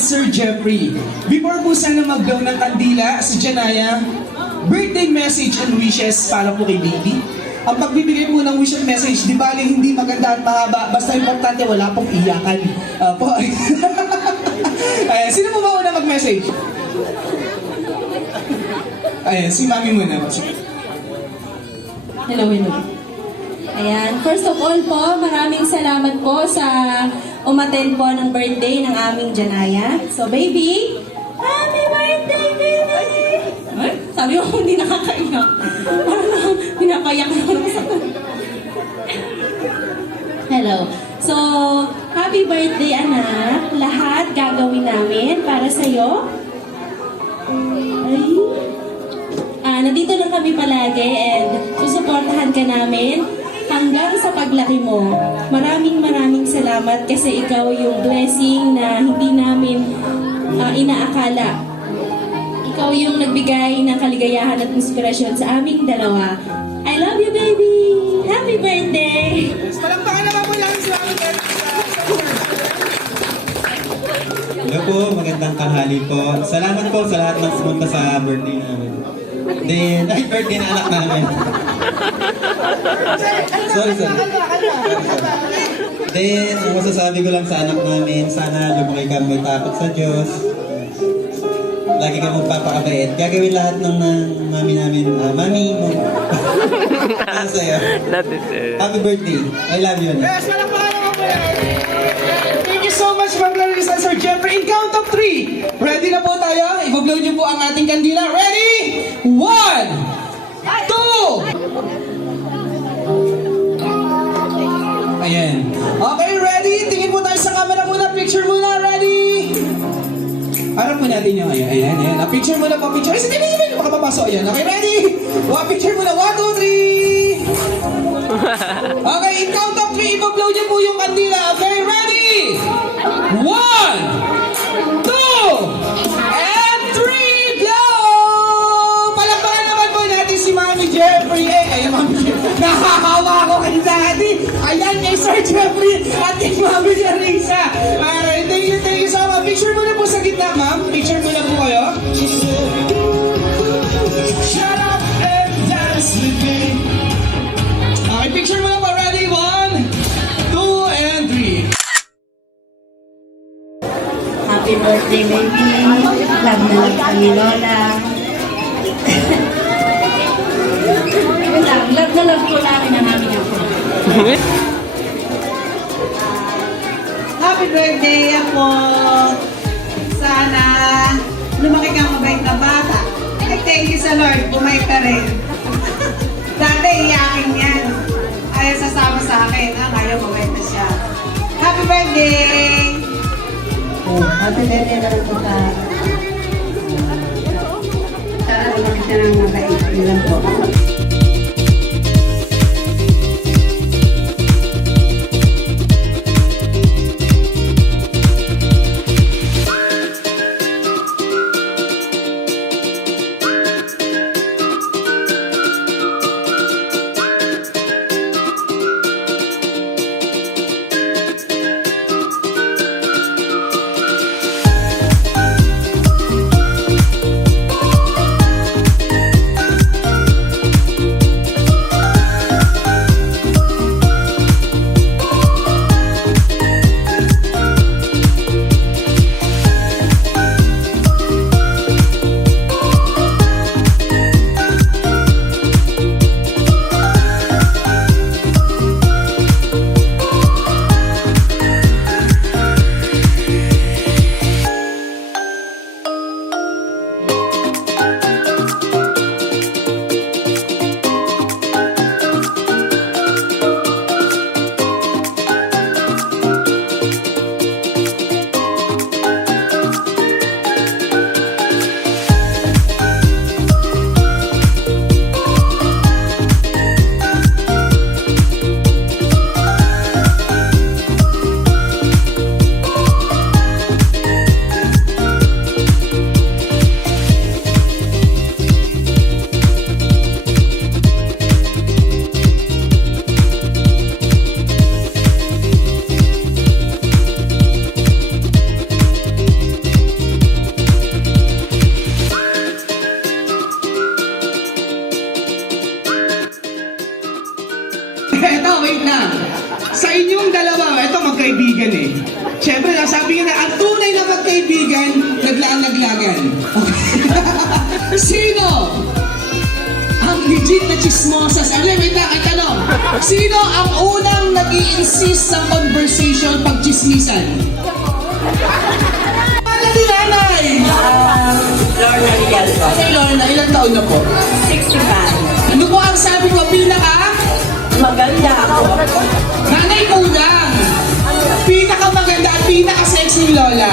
and Sir Jeffrey. Before po sana mag-blow ng kandila si Janaya, birthday message and wishes para po kay baby. Ang pagbibigay po ng wish and message, di bali hindi maganda at mahaba, basta importante wala pong iyakan. Po. Ayan, sino po ba una mag-message? Ayan, si Mami muna. Hello, hello. Ayan, first of all po, maraming salamat po sa umattend po ng birthday ng aming Janaya. So, baby, happy birthday, baby! Ay, sabi mo, hindi nakakaiyak. Parang pinapayak ako sa Hello. So, happy birthday, anak. Lahat gagawin namin para sa'yo. Ay, nandito lang kami palagi and susuportahan ka namin hanggang sa paglaki mo. Maraming salamat kasi ikaw yung blessing na hindi namin inaakala. Ikaw yung nagbigay ng kaligayahan at inspirasyon sa aming dalawa. I love you, baby! Happy birthday! Palakpakan naman po lang sa amin. Hello po, magandang tanghali po. Salamat po sa lahat ng pumunta sa birthday namin. Then, ay, birthday na anak namin. Sorry. Then, ang masasabi ko lang sa anak namin, sana lumaki ka may takot sa Diyos. Lagi ka magpapakabait. Gagawin lahat ng mami namin, mami mo. Para sa'yo. Happy birthday. I love you. Yes, palakpakan naman po yan. Thank you so much, Ma'am Clarissa and Sir Jeffrey. In count of 3, ready na po tayo? I-blow niyo po ang ating kandila. Ready? 1, 2. Ayan. Okay, ready? Tingin po tayo sa camera muna. Picture muna. Ready? Harap po natin yung ayan. Picture muna po. Picture. Ay, sige. Baka papasok. Ayan. Okay, ready? Picture muna. 1, 2, 3. Okay, in count of 3, i-blow niyo po yung kandila. Okay, ready? 1, 2, and 3, blow! Palakpakan naman po natin si Mami Jeffrey. Ayan, Mami Jeffrey. Nahahawa ako kay Daddy. Ayan, kay Sir Jeffrey at kay Mami Clarissa. Alright, thank you so much. Picture muna po sa gitna, ma'am. Picture muna po kayo. Shut up and dance with me. Okay, picture muna po. Ready? 1, 2, and 3. Happy birthday, baby. Love na love kami, Lola. Love na love ko namin ang aming ako. Happy birthday ako! Sana lumaki kang mabait na bata. Ay, thank you sa Lord, bumay ka rin. Dati iyakin yan. Ayaw sasama sa akin, kaya mabait na siya. Happy birthday! Happy birthday na rin po ka. Sana lumaki ka ng mabait. Ilan po. Sa inyong dalawa, ito magkaibigan eh. Siyempre, sabi nga na, ang tunay na magkaibigan, naglaan-naglagan. Okay. Sino ang legit na chismosas? Wait lang, ang tanong. Sino ang unang nag-i-insist sa conversation pag chismisan? Ano ni nanay? Lorna Rialto. Okay, Lorna, ilang taon na po? 65. Ano po ang sabi ko, pinaka? Maganda ako. Nanay unang. Pinakamaganda at pinaka-sexy ni Lola.